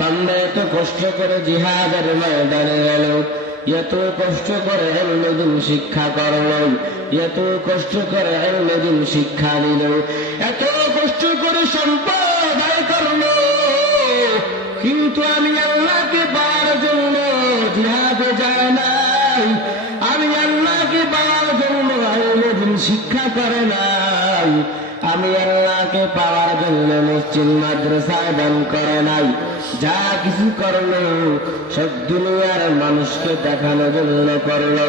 বান্দা এত কষ্ট করে জিহাদের ময়দানে গেল, এত কষ্ট করে ইলমে দ্বীন শিক্ষা করল, এত কষ্ট করে ইলমে দ্বীন শিক্ষা দিল, এত কষ্ট করে সম্পদ আয় করল, কিন্তু আমি আল্লাহকে পাওয়ার জন্য জিহাদে যায় নাই, আমি আল্লাহকে পাওয়ার জন্য ইলমে দ্বীন শিক্ষা করে নাই, আমি আল্লাহকে পাওয়ার জন্য মসজিদ মাদ্রাসায় দান করে নাই, যা কিছু করলো সব দুনিয়ার মানুষকে দেখানোর জন্য করলো।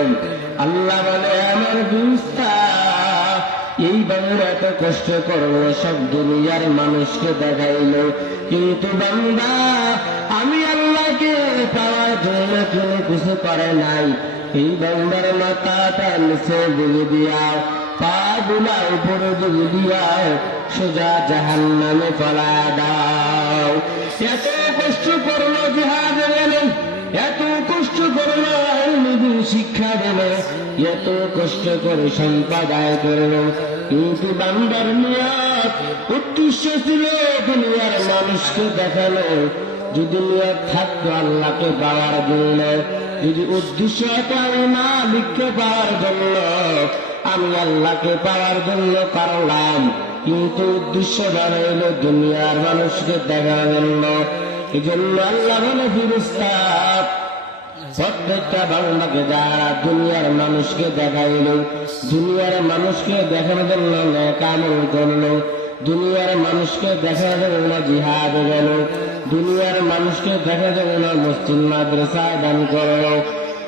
আল্লাহ বলে আমার দুস্তা, এই বান্দা এত কষ্ট করলো সব দুনিয়ার মানুষকে দেখাইলো, কিন্তু বান্দা আমি আল্লাহকে পাওয়ার জন্য কোনো কিছু করে নাই। এই বান্দার মাথাটা নিচে দিকে দিয়া, পা গুলা উপরে দিকে দিয়া সোজা জাহান্নামে ফেলায়া দাও। এত কষ্ট করলো জিহাদে গেল, এত কষ্ট করলো ইলমে দ্বীন শিক্ষা দিল, এত কষ্ট করে সম্পদ আয় করলো, কিন্তু বান্দার নিয়ত উদ্দেশ্য ছিল দুনিয়ার মানুষকে দেখানো। যদি নিয়ত থাকতো আল্লাহকে পাওয়ার জন্য, যদি উদ্দেশ্য আমি মালিককে পাওয়ার জন্য, আমি আল্লাহকে পাওয়ার জন্য করলাম, কিন্তু উদ্দেশ্য বানাইল দুনিয়ার মানুষকে দেখার জন্য। এই জন্য আল্লাহ বলে ফেরেশতা প্রত্যেকটা বান্দাকে যারা দুনিয়ার মানুষকে দেখাইল, দুনিয়ার মানুষকে দেখানোর জন্য নেক আমল করলো, দুনিয়ার মানুষকে দেখার জন্য জিহাদে গেল, দুনিয়ার মানুষকে দেখার জন্য মসজিদ মাদ্রাসায় দান করলো,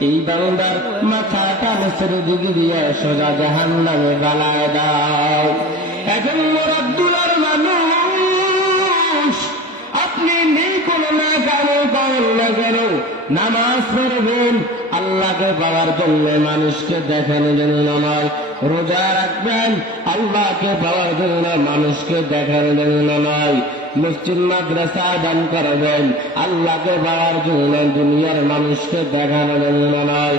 এই বান্দার মাথাটা নিচের দিকে দিয়ে সোজা জাহান্নামে ফেলায় দাও। এখন আব্দুল্লাহর মানুষ আপনি নেই কোনো না কারো পাওয়ার না কেন, নামাজ পড়বেন আল্লাহকে পাওয়ার জন্য, মানুষকে দেখানোর জন্য নয়, রোজা রাখবেন আল্লাহকে পাওয়ার জন্য, মানুষকে দেখানোর জন্য নয়, মসজিদ মাদ্রাসা দান করবেন আল্লাহকে পাওয়ার জন্য, দুনিয়ার মানুষকে দেখানোর জন্য নয়।